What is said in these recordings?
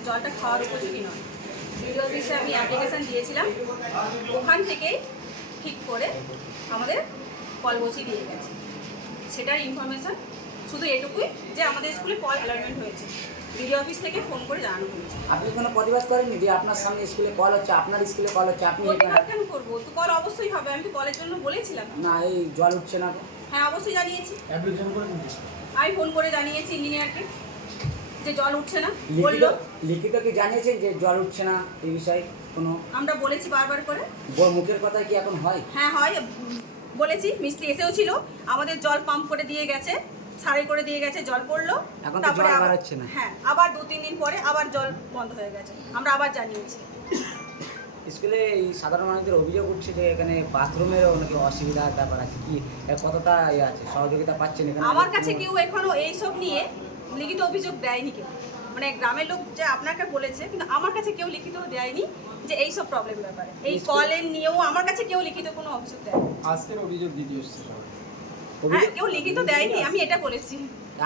আমাদের জলটা খাওয়ার উপযোগী নয়। বিডিও অফিসে আমি অ্যাপ্লিকেশান দিয়েছিলাম, ওখান থেকেই ঠিক করে আমাদের কল বসিয়ে দিয়ে গেছে। সেটার ইনফরমেশান শুধু এটুকুই যে আমাদের স্কুলে কল অ্যালটমেন্ট হয়েছে, বিডিও অফিস থেকে ফোন করে জানানো হয়েছে। আপনি কোনো প্রতিবাদ করেননি যে আপনার সামনে স্কুলে কল হচ্ছে, আপনার স্কুলে কল হচ্ছে, আপনি প্রতিবাদ কেন করবো? তো কল অবশ্যই হবে, আমি তো কলের জন্য বলেছিলাম। না এই জল উঠছে না তো? হ্যাঁ অবশ্যই জানিয়েছি, আমি ফোন করে জানিয়েছি ইঞ্জিনিয়ারকে যে জল উঠছে না। বললো লিখিত কি জানিয়েছেন যে জল উঠছে না এই বিষয়ে কোনো? আমরা বলেছি বারবার করে। মুখের কথা কি এখন হয়? হ্যাঁ হয়, বলেছি। মিস্ত্রি এসেও ছিল, আমাদের জল পাম্প করে দিয়ে গেছে, সারাই করে দিয়ে গেছে, জল পড়লো, তারপরে আবার হচ্ছে না। হ্যাঁ আবার 2-3 দিন পরে আবার জল বন্ধ হয়ে গেছে, আমরা আবার জানিয়েছি। স্কুলে এই সাধারণ মানুষদের অভিযোগ উঠছে যে এখানে বাথরুমেরও নাকি অসুবিধার ব্যাপার আছে, কি কতটা ইয়ে আছে, সহযোগিতা পাচ্ছেন এখানে? আমার কাছে কেউ এখনো এইসব নিয়ে লিখিত অভিযোগ দেয়নি কেউ, মানে গ্রামের লোক যে আপনাকে বলেছে, কিন্তু আমার কাছে কেউ লিখিত দেয়নি যে এইসব প্রবলেম ব্যাপারে। এই কলের নিয়েও আমার কাছে কেউ লিখিত কোনো অভিযোগ দেয়নি। আজকের অভিযোগ দিতে এসেছে হ্যাঁ কেউ লিখিত দেয়নি, আমি এটা বলেছি।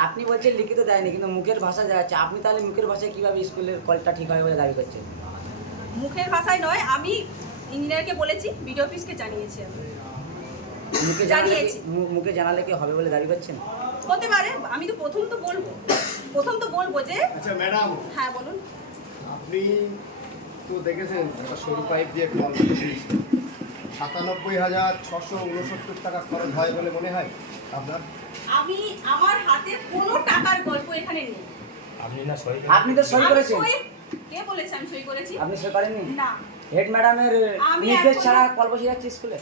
আপনি বলছেন লিখিত দেয়নি, কিন্তু মুখের ভাষা যাচ্ছে, আপনি তাহলে মুখের ভাষায় কিভাবে স্কুলের কলটা ঠিক হয় বলে দাবি করছেন? মুখের ভাষায় নয়, আমি ইঞ্জিনিয়ারকে বলেছি, বিডিও অফিসকে জানিয়েছি। আমি মুখে জানালে কি হবে বলে দাবি করছেন? হতে পারে, আমি তো প্রথম তো বলবো যে। আচ্ছা ম্যাডাম, হ্যাঁ বলুন। আপনি তো দেখেছেন একটা সরু পাইপ দিয়ে কল 97,669 টাকা খরচ হয় বলে মনে হয় আপনার? আমার হাতে কোনো টাকার গল্প এখানে নেই। আপনি তো সই করেছেন। কে বলেছে আমি সই করেছি? আপনি সই করেননি? না। হেড ম্যাডামের নির্দেশ ছাড়া কল বসে যাচ্ছে স্কুলে?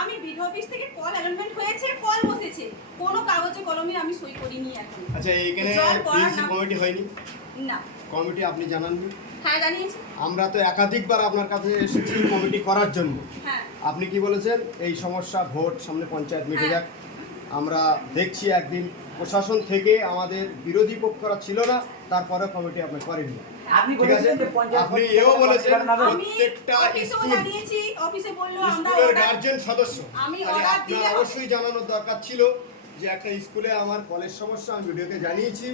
আমি বিডিও অফিস থেকে কল অ্যালটমেন্ট হয়েছে, কল বসেছে, কোনো কাগজে কলমে আমি সই করিনি এখন। আচ্ছা এখানে পিএসসি কমিটি হয়নি? না। কমিটি আপনি জানাননি? হ্যাঁ জানিয়েছি। আমরা তো একাধিকবার আপনার কাছে এসেছি কমিটি করার জন্য। হ্যাঁ। আপনি কি বলেছেন এই সমস্যা ভোট সামনে পঞ্চায়েত মিটে যাক, আমরা দেখছি একদিন প্রশাসন থেকে আমাদের বিরোধী পক্ষরা ছিল না, তারপরে কমিটি আপনি করেননি। আপনি ঠিক আছে, বলেছেন যে পঞ্চায়েত আপনি এও বলেছেন প্রত্যেকটা অফিসেও স্কুল জানিয়েছি, অফিসে বললো আমরা স্কুলের গার্জেন সদস্য, আমি তাহলে অর্ডার আপনার দিলে অবশ্যই জানানোর দরকার ছিল যে একটা স্কুলে আমার কলের সমস্যা, আমি ভিডিওকে জানিয়েছি,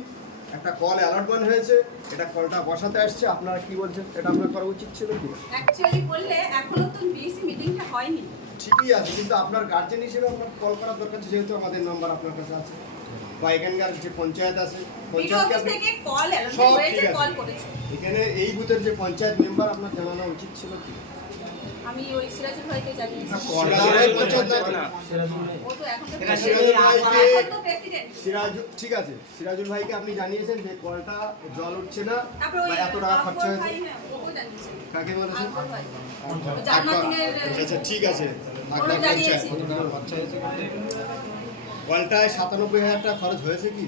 একটা কল অ্যালটমেন্ট হয়েছে, এটা কলটা বসাতে আসছে, আপনারা কি বলছেন এটা আপনার করা উচিত ছিল কি? অ্যাকচুয়ালি বললে এখনো তো বিএসসি মিটিংটা হয়নি। ঠিকই আছে, কিন্তু আপনার গার্জেন হিসেবে আপনার কল করার দরকার ছিল, যেহেতু আমাদের নাম্বার আপনার কাছে আছে বা এখানকার যে পঞ্চায়েত আছে, বিডিও অফিস পঞ্চায়েতকে থেকে কল সব অ্যালটমেন্ট হয়েছে, ঠিক আছে। কল করেছে। এখানে এই বুথের যে পঞ্চায়েত মেম্বার আপনার জানানো উচিত ছিল কি? আমি ওই সিরাজুল ভাইকে জানিয়েছি। সিরাজুল পঞ্চায়েত না, ও তো এখন তো সিরাজুল ভাইকে, এখন তো প্রেসিডেন্ট। ঠিক আছে, সিরাজুল ভাইকে আপনি জানিয়েছেন যে কলটা জল উঠছে না তারপরে ওই বা এত টাকা খরচা আকবর হয়েছে? ভাই, হ্যাঁ, ওকেও জানিয়েছি। কাকে বলেছেন? আকবর ভাই। ওই জান্নাতিনের আচ্ছা ঠিক আছে, ওনাকে জানিয়েছি। কলটায় 97,000 টাকা খরচ হয়েছে কি?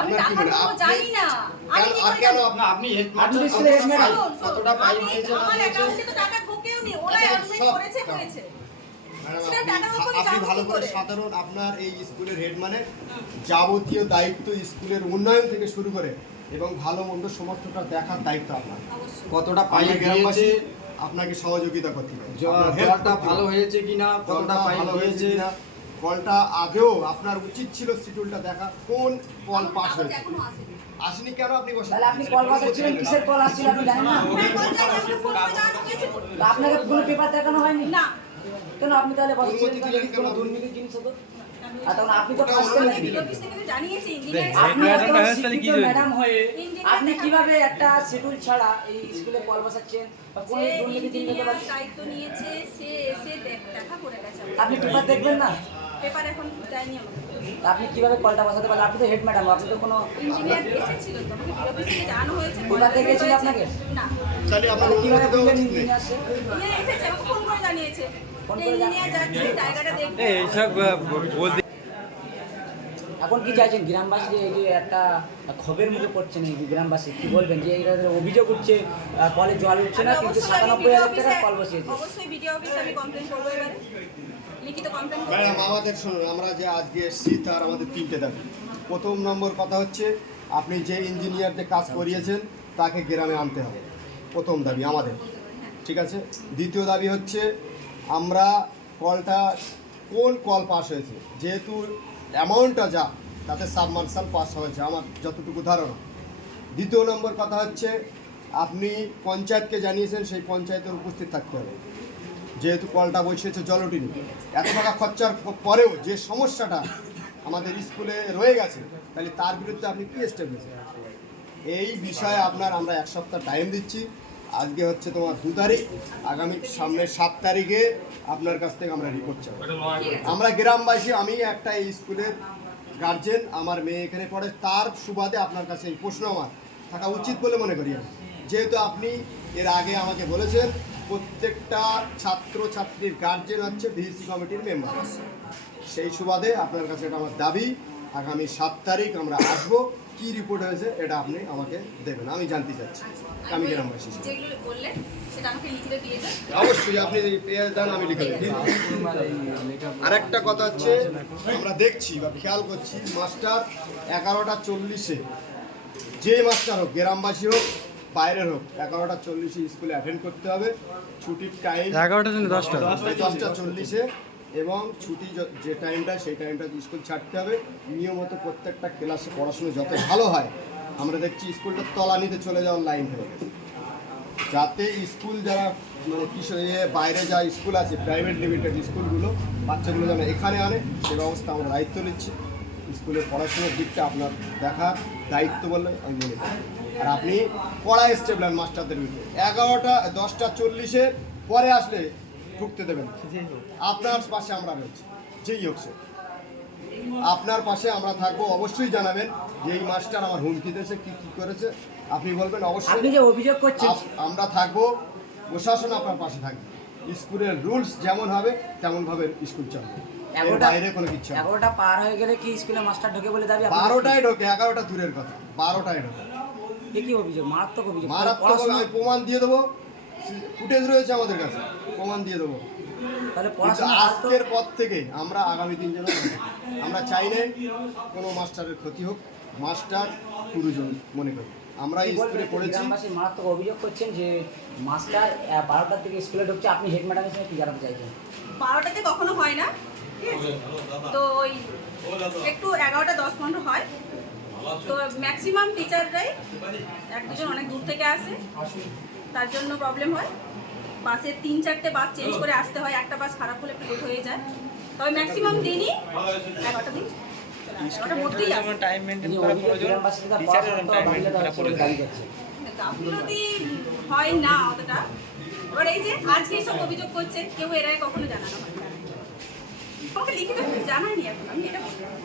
আমি আপনার কি টাকা মনে হয়? দেবো জানি না। আমি কি করে কেন জানবো? আপনি আপনি স্কুলে হেড ম্যাডাম, কতটা পাইপ হয়েছে না আমার অ্যাকাউন্টে তো টাকা ঢোকেও নি, ওরা অ্যাডমিট সব করেছে টাকা। হয়েছে। ম্যাডাম, সেটা টাকার উপরে আপনি জানবো ভালো কি করে করে? সাধারণ আপনার এই স্কুলের হেড মানে যাবতীয় দায়িত্ব স্কুলের উন্নয়ন থেকে শুরু করে এবং ভালো মন্দ সমস্তটা দেখার দায়িত্ব আপনার। অবশ্যই। কতটা আমরা পাইপ গ্রামবাসী হয়েছে, আপনাকে সহযোগিতা করতে হবে, আপনার help জলটা করতে ভালো হবে। হয়েছে কিনা, কতটা জলটা পাইপ ভালো হয়েছে হয়েছে, কিনা, কলটা আগেও আপনার উচিত ছিল শিডিউলটা দেখা, কোন কল পাস কাগজ হয়েছে। এখনো আসেনি। আসেনি কেন আপনি বসে? তাহলে আপনি কল বসাচ্ছিলেন, কিসের কল আসছিল আপনি জানেন না? হ্যাঁ, কল জানি, আমাকে ফোন করে জানানো হয়েছে। তো আপনাকে কোনো পেপার দেখানো হয়নি? না। কেন আপনি তাহলে বসাচ্ছিলেন? অনুমতি দিলেন কেন? কোনো দুর্নীতির জিনিস হতো? আর তখন আপনি তো ফার্স্ট টাইম আমাকে বিডিও অফিস থেকে তো জানিয়েছি, ইঞ্জিনিয়ার আপনি একজন শিক্ষিত ম্যাডাম হয়ে আপনি কিভাবে একটা শিডিউল ছাড়া এই স্কুলে কল বসাচ্ছেন বা কোনো যে দুর্নীতি চিহ্নিত ইঞ্জিনিয়ার করছেন? দায়িত্ব নিয়েছে, সে এসে দেখা করে গেছে। আপনি পেপার দেখবেন না? পেপার এখন দেয়নি আমাকে। আপনি কিভাবে কলটা বসাতে পারলেন? আপনি তো হেড ম্যাডাম, আপনি তো কোনো ইঞ্জিনিয়ার এসেছিল তো, আমাকে বিডিও অফিস থেকে জানানো হয়েছে। পেপার দেখেছিল আপনাকে? না। তাহলে আপনার কিভাবে অনুমতি দেওয়া বললেন উচিত নেই। ইঞ্জিনিয়ার সে? ইঞ্জিনিয়ার এসেছে, আমাকে ফোন করে জানিয়েছে। ফোন যে করে ইঞ্জিনিয়ার যাচ্ছে, জায়গাটা দেখবে। এইসব বলতে এখন কি চাইছেন গ্রামবাসী যে এই যে একটা ক্ষোভের মুখে পড়ছেন এই গ্রামবাসী, কি বলবেন যে এরা অভিযোগ উঠছে কলে জল উঠছে না, কিন্তু অবশ্যই আমি 97,000 টাকা কল বসিয়েছে? অবশ্যই বিডিও অফিসে আমি কমপ্লেন করবো এবারে, লিখিত কমপ্লেন করবো। ম্যাডাম আমাদের শুনুন, আমরা যে আজকে এসেছি তার আমাদের 3টে দাবি। প্রথম নম্বর কথা হচ্ছে আপনি যে ইঞ্জিনিয়ার যে কাজ করিয়েছেন তাকে গ্রামে আনতে হবে, প্রথম দাবি আমাদের, ঠিক আছে। দ্বিতীয় দাবি হচ্ছে আমরা কলটা কোন কল পাস হয়েছে, যেহেতু অ্যামাউন্টটা যা তাতে সাবমার্সাল পাস হয়েছে আমার যতটুকু ধারণা। দ্বিতীয় নম্বর কথা হচ্ছে আপনি পঞ্চায়েতকে জানিয়েছেন, সেই পঞ্চায়েতের উপস্থিত থাকতে হবে। যেহেতু কলটা বসিয়েছে জলটিনি, এত টাকা খরচার পরেও যে সমস্যাটা আমাদের স্কুলে রয়ে গেছে, তাহলে তার বিরুদ্ধে আপনি কী স্টেপ নিয়েছেন? এই বিষয়ে আমরা 1 সপ্তাহ টাইম দিচ্ছি। আজকে হচ্ছে তোমার 2 তারিখ, আগামী সামনের 7 তারিখে আপনার কাছ থেকে আমরা রিপোর্ট চাই। আমরা গ্রামবাসী, আমি একটা এই স্কুলের গার্জেন, আমার মেয়ে এখানে পড়ে, তার সুবাদে আপনার কাছে এই প্রশ্ন আমার থাকা উচিত বলে মনে করি আমি। যেহেতু আপনি এর আগে আমাকে বলেছেন প্রত্যেকটা ছাত্রছাত্রীর গার্জেন হচ্ছে ভিসি কমিটির মেম্বার, সেই সুবাদে আপনার কাছে এটা আমার দাবি। আগামী 7 তারিখ আমরা আসবো, কি রিপোর্ট হয়েছে এটা আপনি আমাকে দেবেন, আমি জানতে চাচ্ছি। আমি গ্রামবাসী হিসেবে। যেগুলো বললেন সেটা আমাকে লিখে দিয়েছেন। অবশ্যই আপনি পেয়ে দেন, আমি লিখে দিই। আর একটা কথা হচ্ছে, আমরা দেখছি বা খেয়াল করছি মাস্টার 11টা 40-এ, যে মাস্টার হোক, গ্রামবাসী হোক বাইরের হোক, 11টা 40-এ স্কুলে অ্যাটেন্ড করতে হবে। ছুটির টাইম 10টা 40-এ, এবং ছুটি যে টাইমটা, সেই টাইমটা স্কুল ছাড়তে হবে। নিয়মিত প্রত্যেকটা ক্লাসে পড়াশুনো যত ভালো হয়, আমরা দেখছি স্কুলটা তলানিতে চলে যাওয়ার লাইন হয়ে গেছে। যাতে স্কুল যারা মানে বাইরে যা স্কুল আছে, প্রাইভেট লিমিটেড স্কুলগুলো, বাচ্চাগুলো যেন এখানে আনে, সে ব্যবস্থা আমরা দায়িত্ব নিচ্ছি। স্কুলের পড়াশোনার দিকটা আপনার দেখার দায়িত্ব বলে আমি মনে করি। আর আপনি কড়া স্টেপ নেন মাস্টারদের বিরুদ্ধে। 10টা 40-এ পরে আসলে ঢুকতে দেবেন না। আপনার পাশে আমরা রয়েছি, যেই হোক সে, আপনার পাশে আমরা থাকবো। অবশ্যই জানাবেন যে এই মাস্টার আমার হুমকি দিয়েছে, কি করেছে আপনি বলবেন। অবশ্যই আপনি যে অভিযোগ করছেন, আমরা থাকবো, প্রশাসন আপনার পাশে থাকবে। স্কুলের রুলস যেমন হবে তেমনভাবে স্কুল চলবে, এর বাইরে কোনো কিছু না। 11টা পার হয়ে গেলে কি স্কুলে মাস্টার ঢোকে বলে দাবি? 12টায় ঢোকে, 11টা দূরের কথা, 12টায় ঢোকে। কি অভিযোগ? মারাত্মক অভিযোগ। মারাত্মক, আমি প্রমাণ দিয়ে দেবো, ফুটেজ রয়েছে আমাদের কাছে, প্রমাণ দিয়ে দেবো। তাহলে কিন্তু পড়াশোনা আজকের পর থেকে আমরা আগামী 3 জন আমরা চাই না কোনো মাস্টারের ক্ষতি হোক, মাস্টার গুরুজন মনে করি। আমরা স্কুলে পড়েছি। গ্রামবাসী মারাত্মক অভিযোগ করছেন যে মাস্টার 12টার থেকে স্কুলে ঢুকছে। আপনি হেড ম্যাডামের সঙ্গে কি জানাতে চাইছেন? 12টাতে কখনো হয় না, ঠিক আছে? তো ওই একটু 11টা 10-15 হয়। তো ম্যাক্সিমাম টিচাররাই 1-2জন অনেক দূর থেকে আসে, তার জন্য প্রবলেম হয়। বাসে 3-4টে বাস চেঞ্জ করে আসতে হয়, একটা বাস খারাপ হলে একটু লেট হয়ে যায়। তবে ম্যাক্সিমাম দিনই 11টা দিন 11টার মধ্যেই আসে। টাইম মেনটেন যে করা অভিযোগ প্রয়োজন, গ্রামবাসীরা টিচারের পড়াশোনা টাইম বাড়িয়ে মেনটেন দেওয়া করা হচ্ছে বলে প্রয়োজন। দাবি করছে। গাফিলতি হয় না অতটা। এবার এই যে আজকে সব অভিযোগ করছে, কেউ এর আগে কখনো জানানো হয় না। আমাকে লিখিত জানায়নি এখন, আমি এটা বলতে পারি।